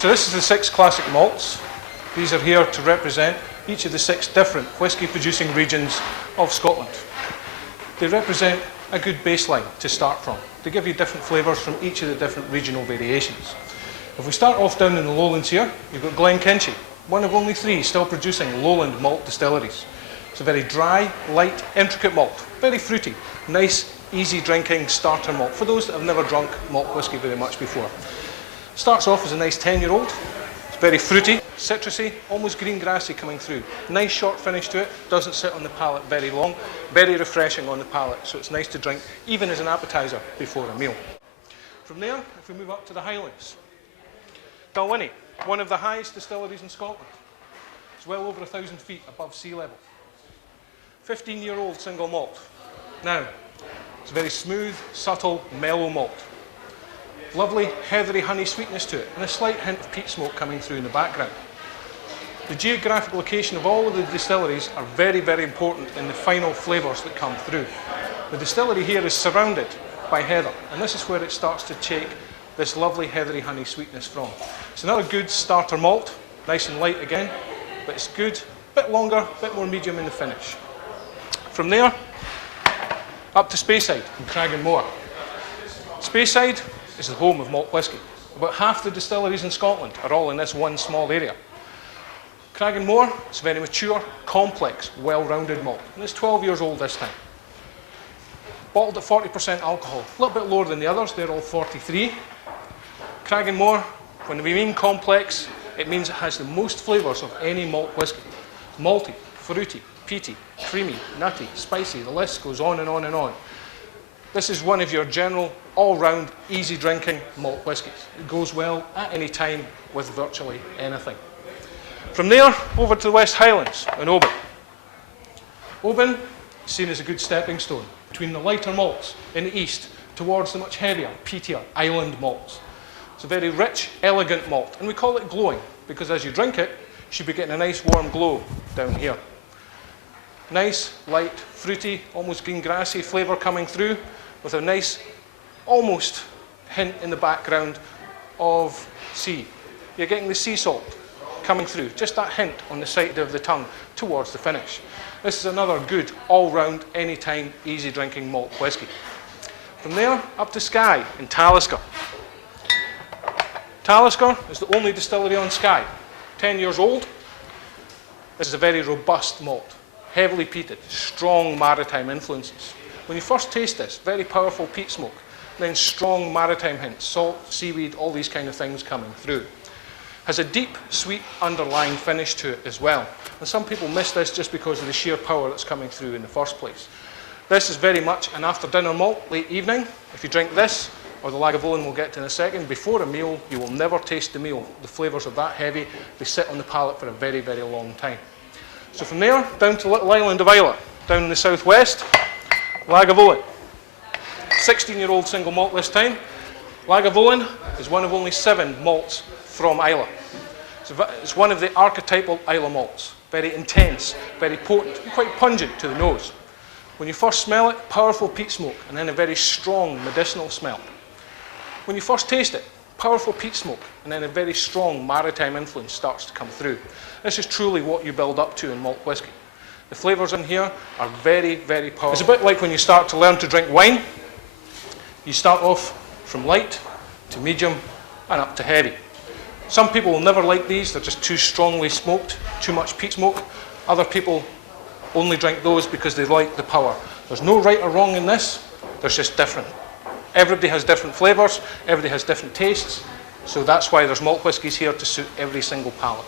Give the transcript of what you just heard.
So this is the 6 classic malts. These are here to represent each of the 6 different whisky producing regions of Scotland. They represent a good baseline to start from. They give you different flavours from each of the different regional variations. If we start off down in the lowlands here, you've got Glenkinchie, one of only 3 still producing lowland malt distilleries. It's a very dry, light, intricate malt, very fruity, nice, easy drinking starter malt for those that have never drunk malt whisky very much before. Starts off as a nice 10-year-old. It's very fruity, citrusy, almost green grassy coming through. Nice short finish to it, doesn't sit on the palate very long, very refreshing on the palate, so it's nice to drink even as an appetiser before a meal. From there, if we move up to the Highlands, Dalwhinnie, one of the highest distilleries in Scotland. It's well over 1,000 feet above sea level. 15-year-old single malt. Now, it's a very smooth, subtle, mellow malt. Lovely, heathery honey sweetness to it, and a slight hint of peat smoke coming through in the background. The geographic location of all of the distilleries are very, very important in the final flavours that come through. The distillery here is surrounded by heather, and this is where it starts to take this lovely heathery honey sweetness from. It's another good starter malt, nice and light again, but it's good, a bit longer, a bit more medium in the finish. From there, up to Speyside in Cragganmore. Speyside is the home of malt whisky. About half the distilleries in Scotland are all in this one small area. Cragganmore is a very mature, complex, well-rounded malt, and it's 12 years old this time. Bottled at 40% alcohol, a little bit lower than the others, they're all 43. Cragganmore, when we mean complex, it means it has the most flavours of any malt whisky. Malty, fruity, peaty, creamy, nutty, spicy, the list goes on and on and on. This is one of your general, all-round, easy-drinking malt whiskies. It goes well at any time with virtually anything. From there, over to the West Highlands and Oban. Oban is seen as a good stepping stone between the lighter malts in the east towards the much heavier, peatier island malts. It's a very rich, elegant malt, and we call it glowing because as you drink it, you should be getting a nice warm glow down here. Nice, light, fruity, almost green grassy flavour coming through with a nice, almost hint in the background of sea. You're getting the sea salt coming through, just that hint on the side of the tongue towards the finish. This is another good, all-round, anytime, easy drinking malt whisky. From there, up to Skye in Talisker. Talisker is the only distillery on Skye, 10 years old. This is a very robust malt, heavily peated, strong maritime influences. When you first taste this, very powerful peat smoke, then strong maritime hints, salt, seaweed, all these kind of things coming through. Has a deep, sweet, underlying finish to it as well. And some people miss this just because of the sheer power that's coming through in the first place. This is very much an after-dinner malt, late evening. If you drink this, or the Lagavulin we'll get to in a second, before a meal, you will never taste the meal. The flavours are that heavy, they sit on the palate for a very, very long time. So from there, down to little island of Islay, down in the southwest, Lagavulin. 16-year-old single malt this time. Lagavulin is one of only 7 malts from Islay. It's one of the archetypal Islay malts. Very intense, very potent, and quite pungent to the nose. When you first smell it, powerful peat smoke, and then a very strong medicinal smell. When you first taste it, powerful peat smoke, and then a very strong maritime influence starts to come through. This is truly what you build up to in malt whisky. The flavours in here are very, very powerful. It's a bit like when you start to learn to drink wine. You start off from light to medium and up to heavy. Some people will never like these, they're just too strongly smoked, too much peat smoke. Other people only drink those because they like the power. There's no right or wrong in this, there's just different. Everybody has different flavours, everybody has different tastes, so that's why there's malt whiskies here to suit every single palate.